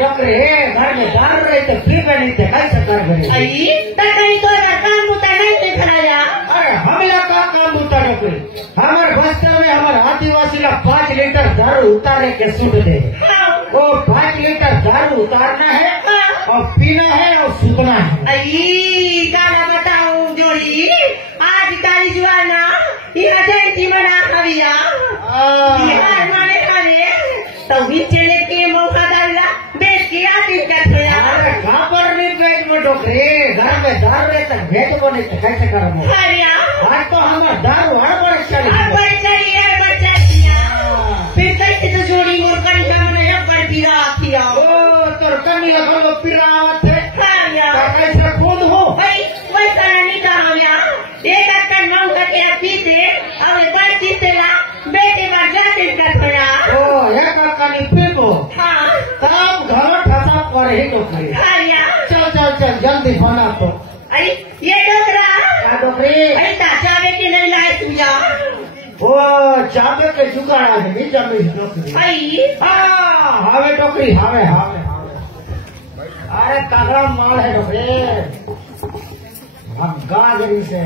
Doctor है घर में दारू रही तो फिर मैं नहीं देखा सरकार भरी आई तकई तो ना काम बुता नहीं दिखाया। अरे हमला का काम होता डॉक्टर हमारे बस्तर में हमारे आदिवासी का 5 लीटर दारू उतारने के सूट दे वो 5 लीटर दारू उतारना है और पीना है और सूखना है। आई गाना बताऊं जोड़ी आज काली जुआना ये जयंती मना खबिया बिहार माने खाने तो चले के मौका डाला बेच के आती करते अरे खबर नहीं बेच में डॉक्टर घर में दारू रहे तक भेज बने तो कैसे करूँ आज तो हमारा दारू हड़बड़ चली फिर कैसे तो जोड़ी मोर कड़ी हमने पर पिरा किया ओ तोर कमी लगो पिरावत है कैसे खुद हो भाई वही करानी का हम यहाँ एक अक्कर नौ करके पीते अब बड़ पीते ला बेटे बार जाते करते ओ एक कनी पीबो हाँ तब घर ठसा पर ही तो करे चल चल चल जल्दी बना तो अरे ये डोकरा डॉक्टरी अरे चावे की नहीं लाए तू जा वो चाबे के जुगाड़ा है बीचा में डॉक्टरी आई हाँ हावे डॉक्टरी हावे हावे अरे तगड़ा माल है डॉक्टरी हम गाजरी से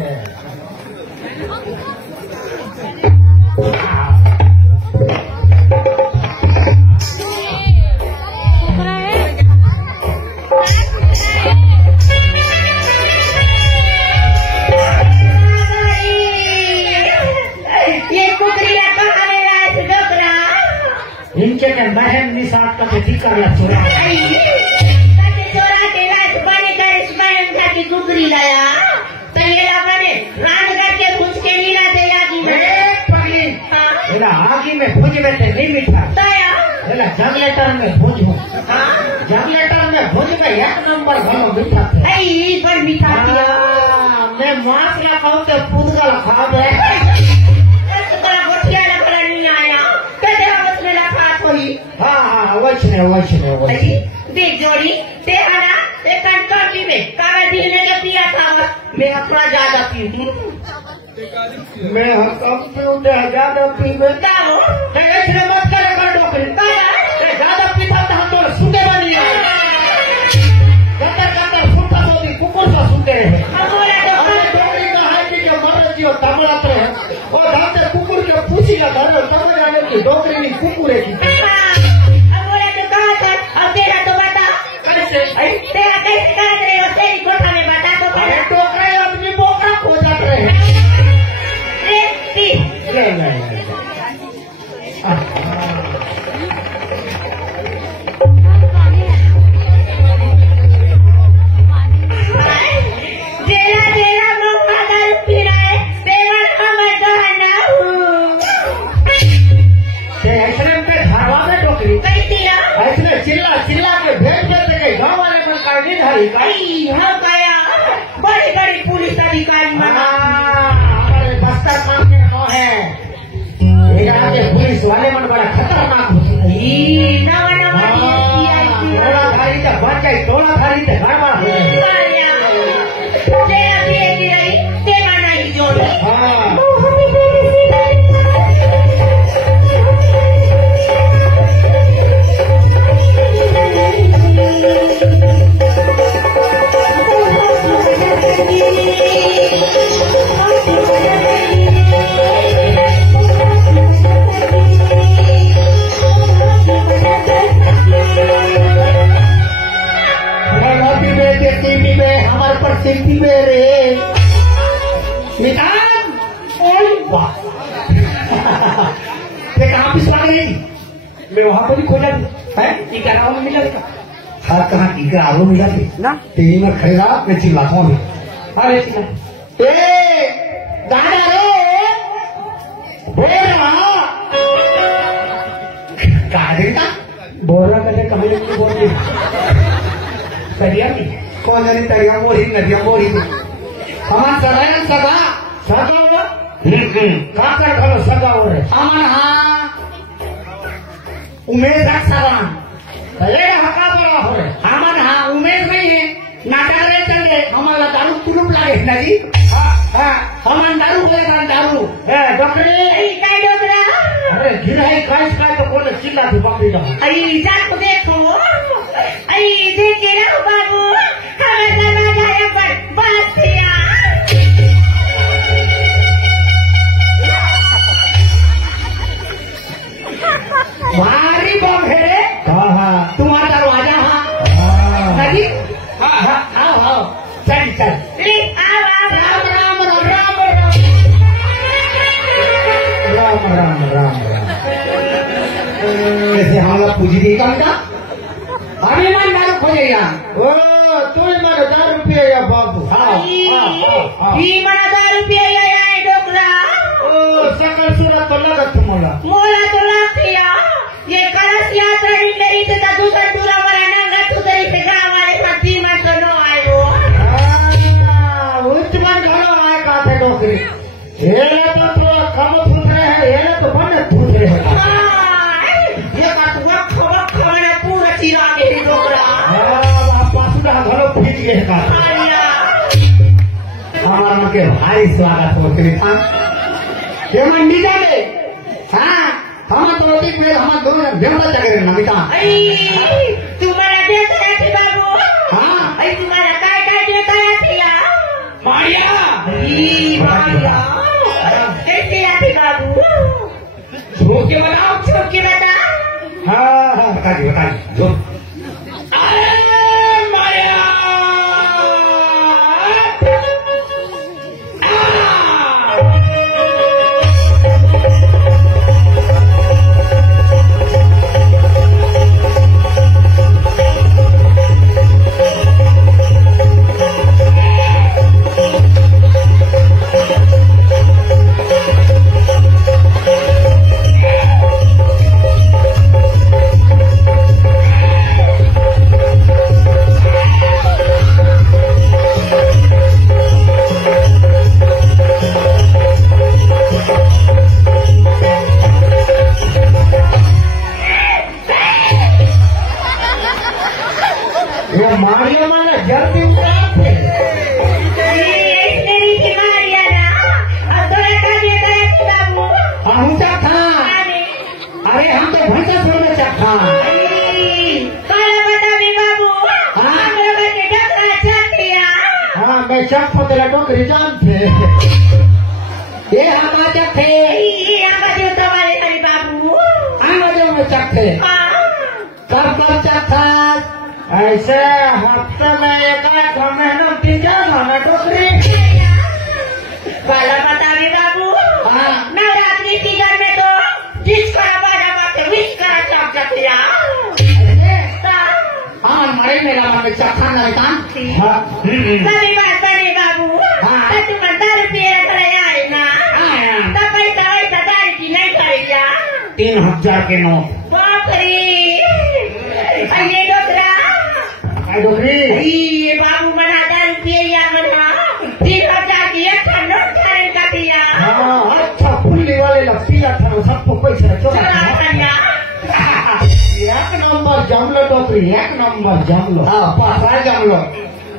इनके में बहन निशात का बेटी कर ला चोरा चोरा तेरा बने कर इस बहन का की कुकरी लाया तो ये बने रात करके पूछ के नहीं लाते आगी में पगली मेरा आगी में भूज में ते नहीं मिठा दया मेरा जगलेटर में भूज हो जगलेटर में भूज में 1 नंबर भलो मीठा थे आई पर मीठा दिया मैं मांस ला खाऊं तो पुदगल खा दे देख जोड़ी ते आना ते कंट्रोल में कागज दिलने के पिया था मैं थोड़ा ज्यादा पीऊं मैं कम पीऊं ज्यादा पीवे क्या हो ऐसे मत करे कर डॉक्टर ज्यादा पीता तो हम तो सुनते बनी कतर कतर सुनता तो कुकुर सा सुनते रहे हमारे डॉक्टरी का है कि जो मर जियो तमड़त रहे और जाते कुकुर के पूछी का घर समझ आने की डॉक्टरी नहीं कुकुर है की तेरा तो बता कैसे तेरा कैसे कर रहे हो तेरी कोठा में बता तो अरे डॉक्टर अपनी बोकरा खो जाते रहे नहीं तेरा तेरा मौका दारू पी रहा है तेरा हमारे गहना ऐसे में धारवा में डॉक्टरी कैसी ऐसे चिल्ला चिल्ला के भेज देते गए गाँव वाले पर काटी धारी हम गया बड़ी बड़ी पुलिस अधिकारी बना हमारे बस्तर मां के नो है यहाँ के पुलिस वाले मन बड़ा खतरनाक होते टोला धारी तो बच गई टोला धारी तो गड़बड़ हो गई हमारे पर सिद्धि में रे निकाल कहाँ पिछवा गई मैं वहाँ पर भी खोजा है टीका राव में मिला हाँ कहाँ टीका राव मिला थी ना तेरी में खरीदा मैं चिल्लाता हूँ अरे दादा रे बोल रहा कहते कभी बोल रही तरिया कौन जानी तरिया मोरी नदिया मोरी हमारा सदा सदा सदा काकर खलो सदा हो रहे हमारा हाँ उमेश अक्सरान पहले हका बड़ा हो रहे हमारा हाँ उमेश नहीं है नाटक रहे चल रहे हमारा दारू कुलूप लागे नदी हमारा दारू बोलेगा दारू डॉक्टर अरे गिराई काश का तो बोले चिल्ला थी बकरी का देखो या ओ तू मला 10 रुपये या बाबू ही मला 10 रुपये आहे डोकरा ओ सकाळ सुरात लागत तुम्हाला मोला तो लागते या ये कलश यात्रा निकली तर दुसरा तुला मला नंगा तू तरी से गाव वाले साथी मात्र नो आयो उच्च मन घरो आए का थे डोकरी हेला तो कम फूट रहे हैं हेला तो बन फूट रहे हैं ये का तू वक्त ना पूरा चिरा के डोकरा पासुरा घरो फीट गए का आया हमारा मन के भाई स्वागत हो कृष्ण ये मंडी जाले हाँ हम तो रोटी पे हम दोनों बेवड़ा चले नमिता तुम्हारा देता है थी बाबू हाँ तुम्हारा काय देता है थिया मारिया मारिया कैसे आती बाबू छोके बनाओ छोकी बता हाँ बता दी जो अरे मारिया मारिया माना जब दिन अरे हम तो भैंसा छोड़ में चखा हाँ मैं चख को तेरा डोकरी जान थे ये हमारा चख थे हमारे में चख थे कब चखा ऐसे हफ्ते में एक महीना पीछा माना डोकरी काला बता भी बाबू हाँ नवरात्रि सीजन में तो जिसका बाजा बाते विश करा चाप चकिया हाँ मरे मेरा मन में चखा नहीं था बड़ी बात बड़ी बाबू तू मन 10 रुपये करे आए ना तब पैसा वैसा दाई की नहीं करेगा 3000 के नोट बाप रे ये डोकरा डोकरी ये बाबू मना 10 रुपये या मना 3000 की एक नोट करेगा दिया हाँ अच्छा फुल्ली वाले लपिया था सबको पैसा चला एक नंबर जमलो डोकरी एक नंबर जमलो हाँ पापा जमलो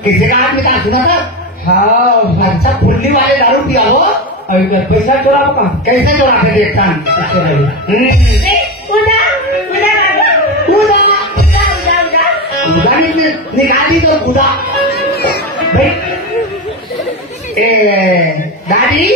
किसी का आदमी का सुना था हाँ अच्छा फुल्ली वाले दारू पिया हो अगर पैसा चोरा का कैसे चोरा के देखता निकाली तो खुदा भाई दादी